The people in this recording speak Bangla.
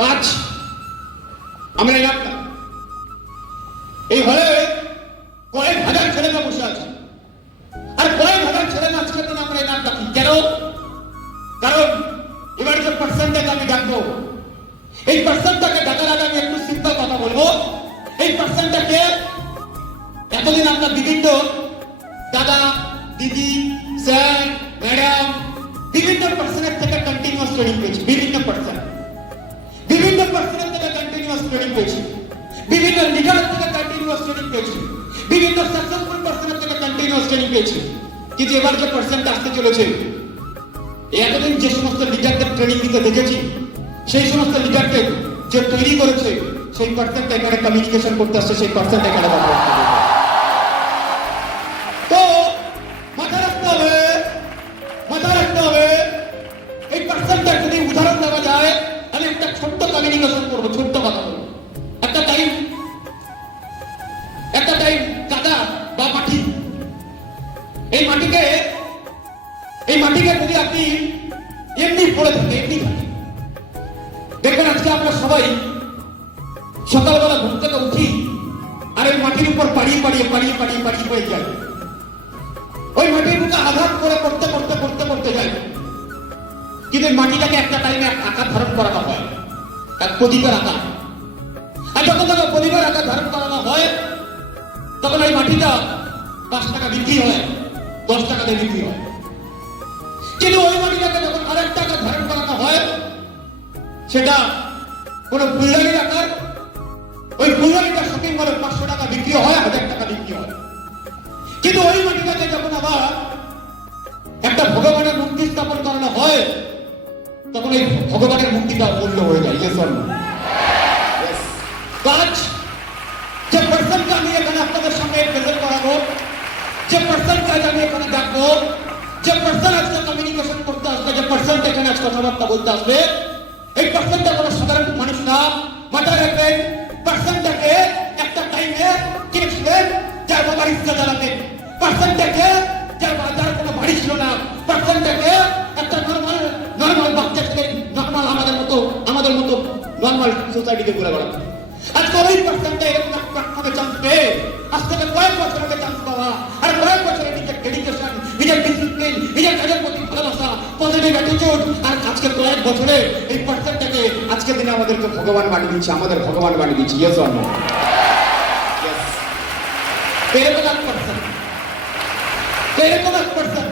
কাজ আমরা এলাম না এই হলে কয়েক হাজার ছেলেরা বসে আছে। আর কয়েক হাজার ছেলেরা আজকে দিন আমরা এই নাম ডাকি কেন? কারণ এবার যে পার্সেন্টটাকে আমি ডাকবো এই পার্সেন্টটাকে ডাকার আগে আমি একটু সিম্পল কথা বলব। এই পার্সেন্টটাকে এতদিন আমরা বিভিন্ন দাদা, দিদি, স্যার, ম্যাডাম, বিভিন্ন পার্সনের থেকে কন্টিনিউয়াস ট্রেনিং পেয়েছি, বিভিন্ন পার্সন ট্রেনিং পেয়েছি বিভিন্ন লিডার থেকে কন্টিনিউয়াস ট্রেনিং পেয়েছি বিভিন্ন সাকসেসফুল পার্সনের থেকে কন্টিনিউয়াস ট্রেনিং পেয়েছি কিন্তু এবার যে পার্সেন্ট আসতে চলেছে এতদিন যে সমস্ত লিডারদের ট্রেনিং দিতে দেখেছি, সেই সমস্ত লিডারদের যে তৈরি করেছে, সেই পার্সেন্ট এখানে কমিউনিকেশন করতে আসছে, সেই পার্সেন্ট এখানে কমিউনিকেশন করব, ছোট্ট কথা বলব। একটা টাইম একটা টাইম কাদা বা মাটি। এই মাটিকে এই মাটিকে যদি আপনি এমনি পড়ে থাকে এমনি দেখবেন আজকে আমরা সবাই সকালবেলা ঘুম থেকে উঠি আর এই মাটির উপর পাড়িয়ে পাড়িয়ে পাড়িয়ে পাড়িয়ে পাড়িয়ে পড়ে যায়। ওই মাটির বুকে আঘাত করে করতে করতে করতে করতে যায়। কিন্তু মাটিটাকে একটা টাইমে আকার প্রদীপের আকার আর যখন তখন প্রদীপের আকার ধারণ করানো হয়, তখন ওই মাটিটা পাঁচ টাকা বিক্রি হয়, দশ টাকা দিয়ে বিক্রি হয়। কিন্তু ওই মাটিটাকে যখন আরেক টাকা ধারণ করানো হয়, সেটা কোনো ফুলদানির আকার, ওই ফুলদানিটা শপিং মলে পাঁচশো টাকা বিক্রি হয়, হাজার টাকা বিক্রি হয়। কিন্তু ওই মাটিটাকে যখন আবার একটা ভগবানের মূর্তি স্থাপন করানো হয় তখন এই ভগবানের মূর্তিটা মূল্য হয়ে যায় ইয়েস কাজ যে পার্সনকে আমি এখানে আপনাদের প্রেজেন্ট করাবো, যে পার্সনকে আজ আমি এখানে ডাকবো যে পার্সন আজকে কমিউনিকেশন করতে আসবে, যে এখানে আজ কথাবার্তা বলতে আসবে, এই পার্সনটা কোনো সাধারণ মানুষ না। মাথায় রাখবেন পার্সনটাকে একটা টাইমে কে ছিলেন যার বাবার ইচ্ছা জ্বালাতেন পার্সনটাকে যার যার কোনো বাড়ি ছিল না নর্মাল সোসাইটিতে ঘুরে বেড়াতেন আজকে ওই পার্সেন্টে এরকম একটা চান্স পেয়ে? আজ থেকে কয়েক বছর আগে চান্স পাওয়া। আর কয়েক বছরের নিজের ডেডিকেশন নিজের ডিসিপ্লিন নিজের কাজের প্রতি ভালোবাসা পজিটিভ অ্যাটিটিউড আর আজকে কয়েক বছরে এই পার্সেন্টটাকে আজকের দিনে আমাদেরকে ভগবান বানিয়ে দিচ্ছে, আমাদের ভগবান বানিয়ে দিচ্ছে ইয়েস নো এরকম এক পার্সন এরকম এক পার্সন